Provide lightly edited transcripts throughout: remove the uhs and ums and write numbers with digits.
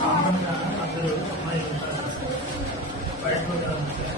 కామన్గా అందరూ అమ్మాయిలు ఉంటారు, బయట కూడా ఉంటారు.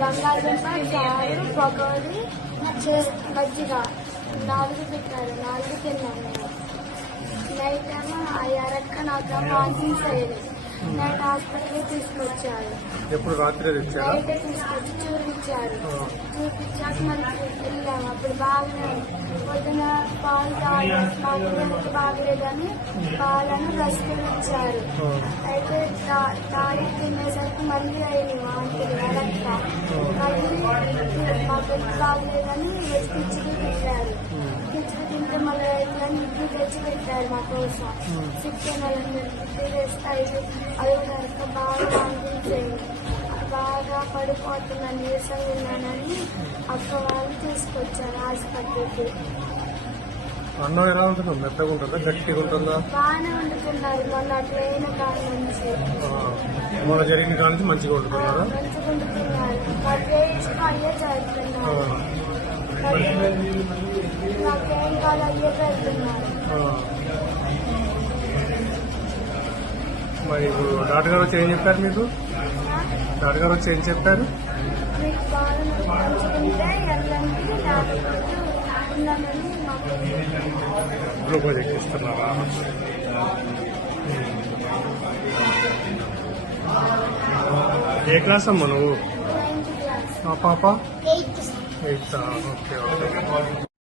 బంగాళదుంప, చారు, పకోడీ, మజ్జిగ 4 పెట్టారు. 4 తిన్నాను. నైట్ ఏమో అయ్యారక్క నాకేమో వామిటింగ్స్ అయ్యేది. నైట్ హాస్పిటల్కి తీసుకొచ్చారు. ఎప్పుడు రాత్రి నైట్ తీసుకొచ్చి చూపించారు. చూపించాక మళ్ళీ వెళ్ళాము. అప్పుడు బాగానే పొద్దున పాలు తాగడానికి బాగలేదని పాలను రసగులు ఇచ్చారు. అయితే తాగి తినేసరికి మళ్ళీ అయింది వాంతులు అరక్క. మళ్ళీ మా పెళ్లి బాగలేదని కిచిడి పెట్టారు. కిచిడి తింటే మళ్ళీ రైతులని ఇడ్లీ తెచ్చి పెట్టారు మా కోసం. చికెన్ ఇడ్లీ తెస్తే అవి అరక్క బాగా వాంతించేది. బాగా పడిపోతున్నాను, నీరసంగా ఉన్నానని అక్క వాళ్ళు తీసుకొచ్చారు హాస్పిటల్కి. అన్నం ఎలా ఉంటుందో మెత్తగా ఉంటుందా గట్టిగా ఉంటుందా? బాగానే వండుతున్నారు. మొన్న అట్లయిన కాడి నుంచి మొన్న జరిగిన కాడి నుంచి మంచిగా వండుతున్నారా? మంచిగా వండుతున్నారు. అయ్యే చదువుతున్నారు. నాకేం కాదు అయ్యే చదువుతున్నారు. మరి డాక్టర్ గారు వచ్చి ఏం చెప్పారు మీకు? డాక్టర్ గారు వచ్చి ఏం చెప్పారు? మీకు బాగా మంచుకుంటే వెళ్ళండి ఉన్నామని మాకు గ్లూకోజ్ ఎక్కిస్తున్నారా? ఏ క్లాస్ అమ్మా నువ్వు? 9th class. పాప 8th. 8th. Okay okay.